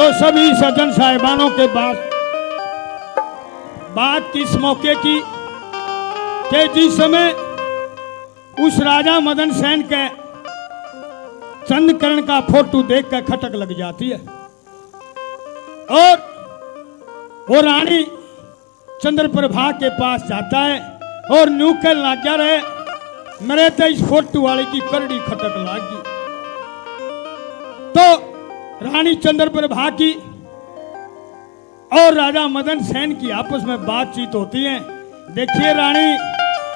तो सभी सज्जन साहिबानों के पास बात किस मौके की कि जिस समय उस राजा मदन सेन के चंद्रकरण का फोटो देख कर खटक लग जाती है और वो रानी चंद्रप्रभा के पास जाता है और न्यूकल लाजा रहे मेरे तो इस फोटो वाले की करड़ी खटक लागी। तो रानी चंद्रप्रभा की और राजा मदन सेन की आपस में बातचीत होती है। देखिए रानी।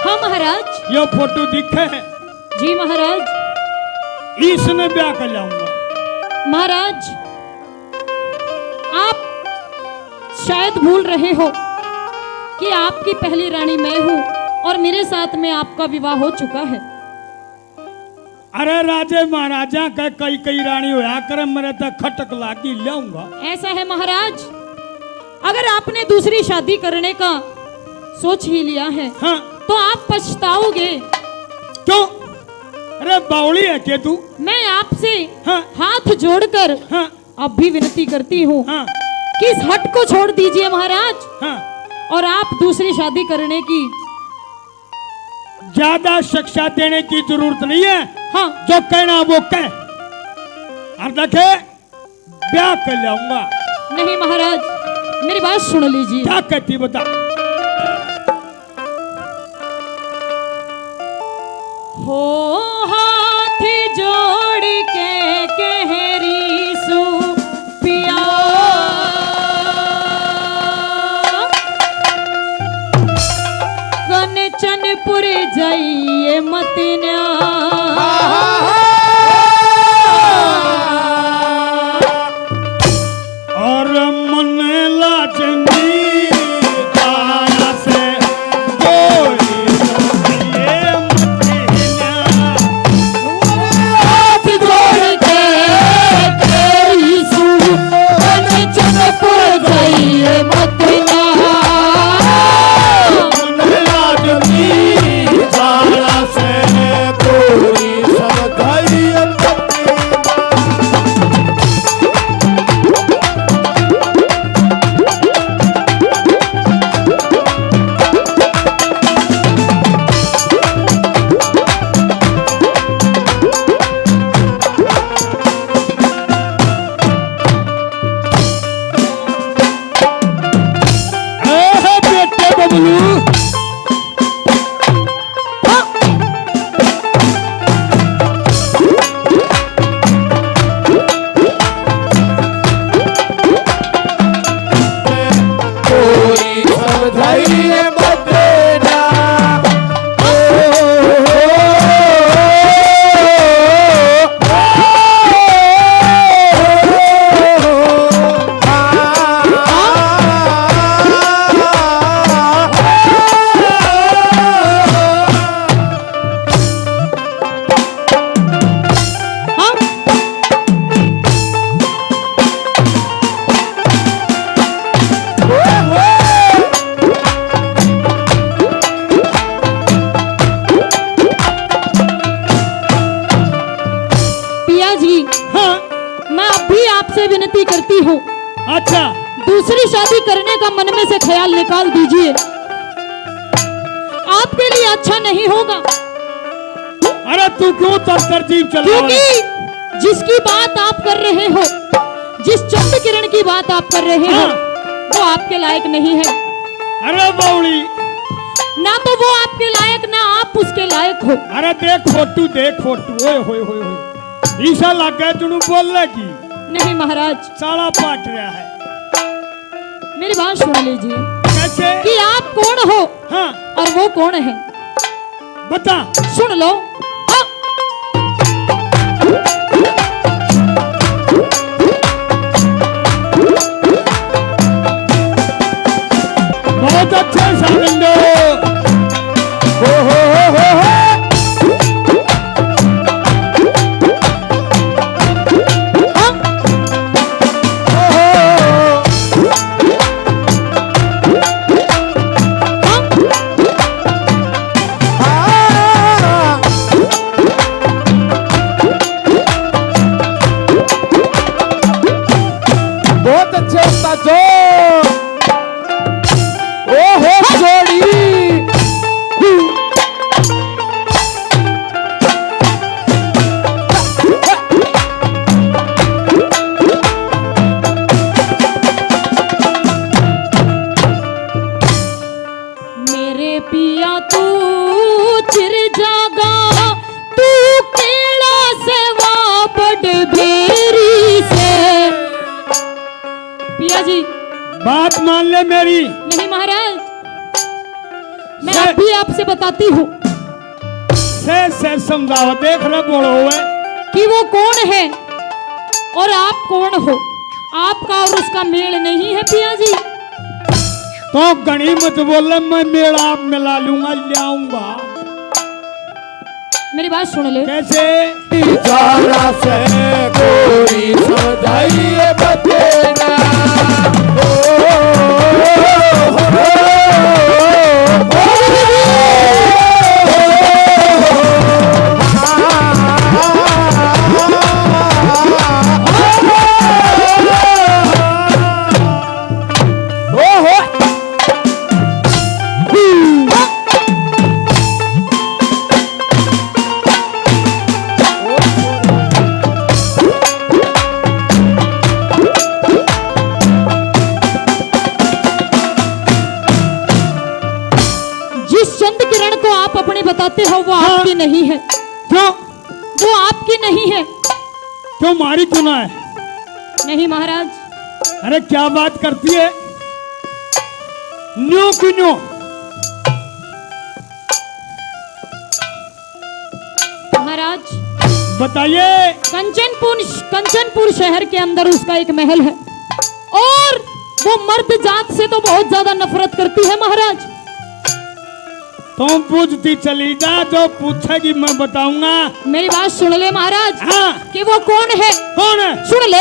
हाँ महाराज। ये फोटो दिखे है। जी महाराज। इसने ब्याह कर लाऊंगा। महाराज आप शायद भूल रहे हो कि आपकी पहली रानी मैं हूँ और मेरे साथ में आपका विवाह हो चुका है। अरे राजे महाराजा का कई कई रानी होया कर मेरे तक खटक लागी लाऊंगा। ऐसा है महाराज, अगर आपने दूसरी शादी करने का सोच ही लिया है हाँ। तो आप पछताओगे। क्यों? अरे बावली है क्या तू? मैं आपसे हाँ। हाथ जोड़कर हाँ। अब भी विनती करती हूँ हाँ। कि इस हट को छोड़ दीजिए महाराज। हाँ। और आप दूसरी शादी करने की ज्यादा शिक्षा देने की जरूरत नहीं है। हाँ। जो कहना वो कह। और देखे ब्याह कर लाऊंगा। नहीं महाराज, मेरी बात सुन लीजिए। क्या कहती बता। हो हाथ जोड़ के कहरी सु पिया कनचनपुर जाइए मतना और मन लाजमी तारा से कोई सपने मदीना हाथ जोड़ के कहरी सु कनचनपुर जाइए मतना मन लाजमी तारा से कोई सपने बेटे बबलू पिया जी, हाँ। मैं अब भी आपसे विनती करती हूँ, अच्छा दूसरी शादी करने का मन में से ख्याल निकाल दीजिए। आपके लिए अच्छा नहीं होगा, अरे तू क्यों तरजीब चला रहा है? क्योंकि जिसकी बात आप कर रहे हो, जिस चंद्र किरण की बात आप कर रहे हो, वो आपके लायक नहीं है। अरे बावली ना तो वो आपके लायक, ना आप उसके लायक हो। अरे देख फोटू ओए होए होए होए ईसा लगा जुनू बोलने की। नहीं महाराज, साला पाट रहा है। मेरी बात सुन लीजिए कैसे? कि आप कौन हो हाँ और वो कौन है, बता। सुन लो। हाँ। बहुत अच्छे साजन हो। बाजो ओ हो जोड़ी मेरे पिया तू चिर जागा तू केला से वापट भेरी से। पिया जी बात मान ले मेरी। नहीं महाराज, मैं अब भी आपसे बताती हूँ से समझाओ, देख रहे बोलो है कि वो कौन है और आप कौन हो। आपका और उसका मेल नहीं है पिया जी। तो गणी मत बोले, मैं मेरा आप मिला लूंगा, ले आऊंगा। मेरी बात सुन ले। कैसे? जाना से कोई सजाइए बतेना बताते हो वो आपकी नहीं है। क्यों? वो आपकी नहीं है। क्यों मारी क्यों ना है? नहीं महाराज। अरे क्या बात करती है? न्यू क्यों न्यू? महाराज बताइए। कंचनपुर शहर के अंदर उसका एक महल है और वो मर्द जात से तो बहुत ज्यादा नफरत करती है महाराज। तुम पूछती चली जा, जो पूछेगी मैं बताऊंगा। मेरी बात सुन ले महाराज। हाँ। कि वो कौन है? कौन है? सुन ले।